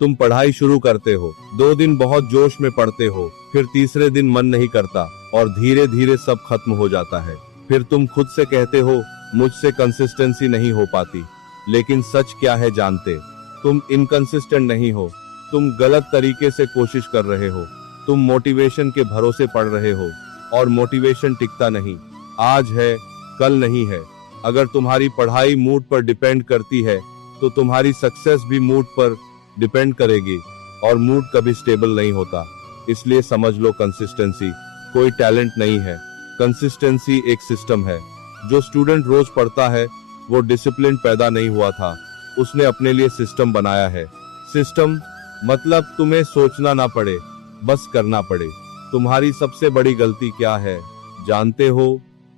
तुम पढ़ाई शुरू करते हो, 2 दिन बहुत जोश में पढ़ते हो, फिर तीसरे दिन मन नहीं करता और धीरे धीरे सब खत्म हो जाता है। फिर तुम खुद से कहते हो मुझसे कंसिस्टेंसी नहीं हो पाती। लेकिन सच क्या है जानते? तुम इनकंसिस्टेंट नहीं हो, तुम गलत तरीके से कोशिश कर रहे हो। तुम मोटिवेशन के भरोसे पढ़ रहे हो और मोटिवेशन टिकता नहीं, आज है कल नहीं है। अगर तुम्हारी पढ़ाई मूड पर डिपेंड करती है तो तुम्हारी सक्सेस भी मूड पर डिपेंड करेगी, और मूड कभी स्टेबल नहीं होता। इसलिए समझ लो, कंसिस्टेंसी कोई टैलेंट नहीं है, कंसिस्टेंसी एक सिस्टम है। जो स्टूडेंट रोज पढ़ता है वो डिसिप्लिन पैदा नहीं हुआ था, उसने अपने लिए सिस्टम बनाया है। सिस्टम मतलब तुम्हें सोचना ना पड़े, बस करना पड़े। तुम्हारी सबसे बड़ी गलती क्या है जानते हो?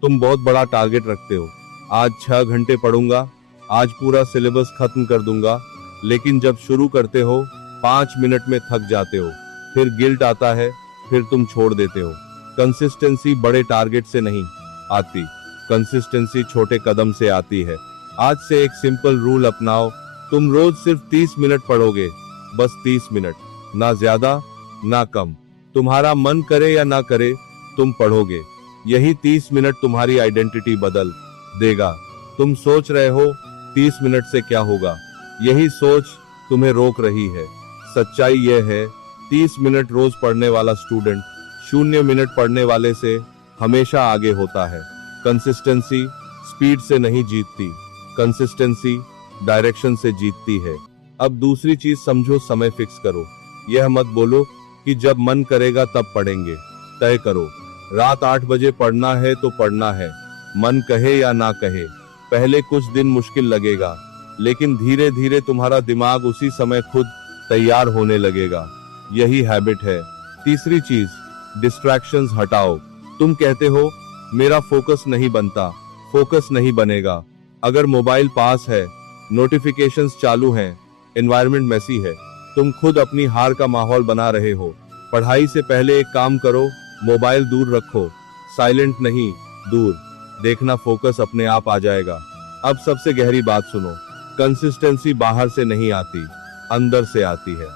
तुम बहुत बड़ा टारगेट रखते हो, आज 6 घंटे पढ़ूंगा, आज पूरा सिलेबस खत्म कर दूंगा। लेकिन जब शुरू करते हो 5 मिनट में थक जाते हो, फिर गिल्ट आता है, फिर तुम छोड़ देते हो। कंसिस्टेंसी बड़े टारगेट से नहीं आती, कंसिस्टेंसी छोटे कदम से आती है। आज से एक सिंपल रूल अपनाओ, तुम रोज सिर्फ 30 मिनट पढ़ोगे, बस 30 मिनट, ना ज्यादा ना कम। तुम्हारा मन करे या ना करे तुम पढ़ोगे। यही 30 मिनट तुम्हारी आइडेंटिटी बदल देगा। तुम सोच रहे हो 30 मिनट से क्या होगा, यही सोच तुम्हें रोक रही है। सच्चाई यह है, 30 मिनट रोज पढ़ने वाला स्टूडेंट 0 मिनट पढ़ने वाले से हमेशा आगे होता है। कंसिस्टेंसी स्पीड से नहीं जीतती, कंसिस्टेंसी डायरेक्शन से जीतती है। अब दूसरी चीज समझो, समय फिक्स करो। यह मत बोलो कि जब मन करेगा तब पढ़ेंगे। तय करो, रात 8 बजे पढ़ना है तो पढ़ना है, मन कहे या ना कहे। पहले कुछ दिन मुश्किल लगेगा, लेकिन धीरे धीरे तुम्हारा दिमाग उसी समय खुद तैयार होने लगेगा। यही हैबिट है। तीसरी चीज, डिस्ट्रैक्शंस हटाओ। तुम कहते हो मेरा फोकस नहीं बनता, फोकस नहीं बनेगा अगर मोबाइल पास है, नोटिफिकेशंस चालू हैं, एनवायरनमेंट मैसी है। तुम खुद अपनी हार का माहौल बना रहे हो। पढ़ाई से पहले एक काम करो, मोबाइल दूर रखो, साइलेंट नहीं, दूर। देखना फोकस अपने आप आ जाएगा। अब सबसे गहरी बात सुनो, कंसिस्टेंसी बाहर से नहीं आती, अंदर से आती है।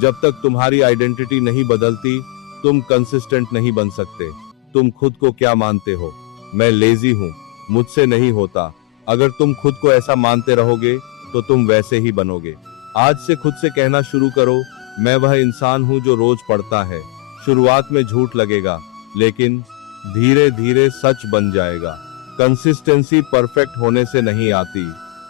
जब तक तुम्हारी आइडेंटिटी नहीं बदलती, तुम कंसिस्टेंट नहीं बन सकते। तुम खुद को क्या मानते हो? मैं लेजी हूँ, मुझसे नहीं होता। अगर तुम खुद को ऐसा मानते रहोगे तो तुम वैसे ही बनोगे। आज से खुद से कहना शुरू करो, मैं वह इंसान हूँ जो रोज पढ़ता है। शुरुआत में झूठ लगेगा, लेकिन धीरे धीरे सच बन जाएगा। कंसिस्टेंसी परफेक्ट होने से नहीं आती,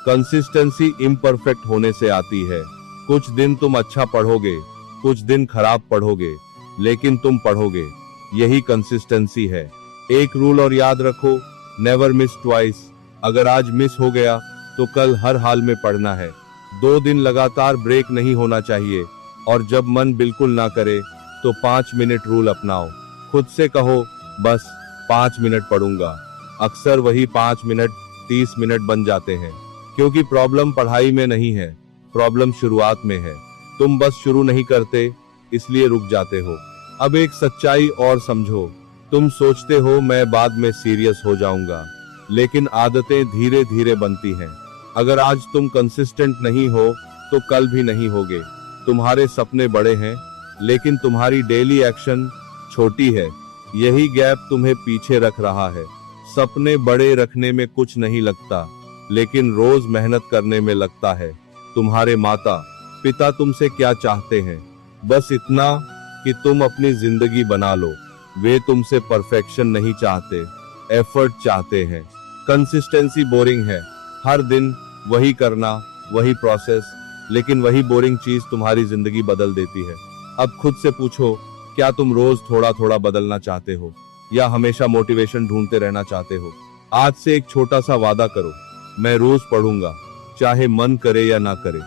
कंसिस्टेंसी इम्परफेक्ट होने से आती है। कुछ दिन तुम अच्छा पढ़ोगे, कुछ दिन खराब पढ़ोगे, लेकिन तुम पढ़ोगे। यही कंसिस्टेंसी है। एक रूल और याद रखो, नेवर मिस ट्वाइस। अगर आज मिस हो गया तो कल हर हाल में पढ़ना है। 2 दिन लगातार ब्रेक नहीं होना चाहिए, और जब मन बिल्कुल ना करे तो 5 मिनट रूल अपनाओ। खुद से कहो बस 5 मिनट पढ़ूंगा। अक्सर वही 5 मिनट 30 मिनट बन जाते हैं, क्योंकि प्रॉब्लम पढ़ाई में नहीं है, प्रॉब्लम शुरुआत में है। तुम बस शुरू नहीं करते, इसलिए रुक जाते हो। अब एक सच्चाई और समझो, तुम सोचते हो मैं बाद में सीरियस हो जाऊंगा, लेकिन आदतें धीरे धीरे बनती हैं। अगर आज तुम कंसिस्टेंट नहीं हो तो कल भी नहीं होगे। तुम्हारे सपने बड़े हैं, लेकिन तुम्हारी डेली एक्शन छोटी है। यही गैप तुम्हें पीछे रख रहा है। सपने बड़े रखने में कुछ नहीं लगता, लेकिन रोज मेहनत करने में लगता है। तुम्हारे माता पिता तुमसे क्या चाहते हैं? बस इतना कि तुम अपनी जिंदगी बना लो। वे तुमसे परफेक्शन नहीं चाहते, एफर्ट चाहते हैं। कंसिस्टेंसी बोरिंग है, हर दिन वही करना, वही प्रोसेस, लेकिन वही बोरिंग चीज तुम्हारी जिंदगी बदल देती है। अब खुद से पूछो, क्या तुम रोज थोड़ा थोड़ा बदलना चाहते हो, या हमेशा मोटिवेशन ढूंढते रहना चाहते हो? आज से एक छोटा सा वादा करो, मैं रोज पढ़ूंगा, चाहे मन करे या ना करे,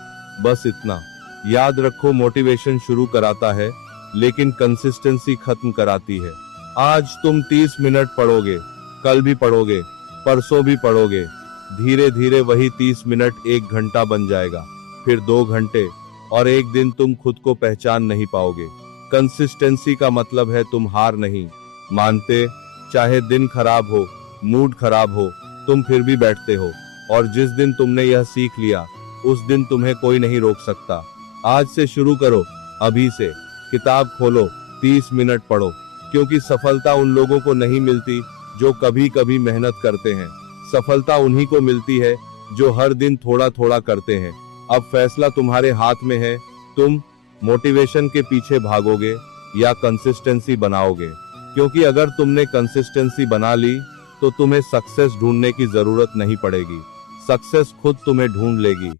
बस इतना। याद रखो, मोटिवेशन शुरू कराता है, लेकिन कंसिस्टेंसी खत्म कराती है। आज तुम 30 मिनट पढ़ोगे, कल भी पढ़ोगे, परसों भी पढ़ोगे। धीरे धीरे वही 30 मिनट 1 घंटा बन जाएगा, फिर 2 घंटे, और एक दिन तुम खुद को पहचान नहीं पाओगे। कंसिस्टेंसी का मतलब है तुम हार नहीं मानते। चाहे दिन खराब हो, मूड खराब हो, तुम फिर भी बैठते हो। और जिस दिन तुमने यह सीख लिया, उस दिन तुम्हें कोई नहीं रोक सकता। आज से शुरू करो, अभी से। किताब खोलो, 30 मिनट पढ़ो, क्योंकि सफलता उन लोगों को नहीं मिलती जो कभी कभी मेहनत करते हैं। सफलता उन्हीं को मिलती है जो हर दिन थोड़ा थोड़ा करते हैं। अब फैसला तुम्हारे हाथ में है, तुम मोटिवेशन के पीछे भागोगे या कंसिस्टेंसी बनाओगे। क्योंकि अगर तुमने कंसिस्टेंसी बना ली तो तुम्हें सक्सेस ढूंढने की जरूरत नहीं पड़ेगी, सक्सेस खुद तुम्हें ढूंढ लेगी।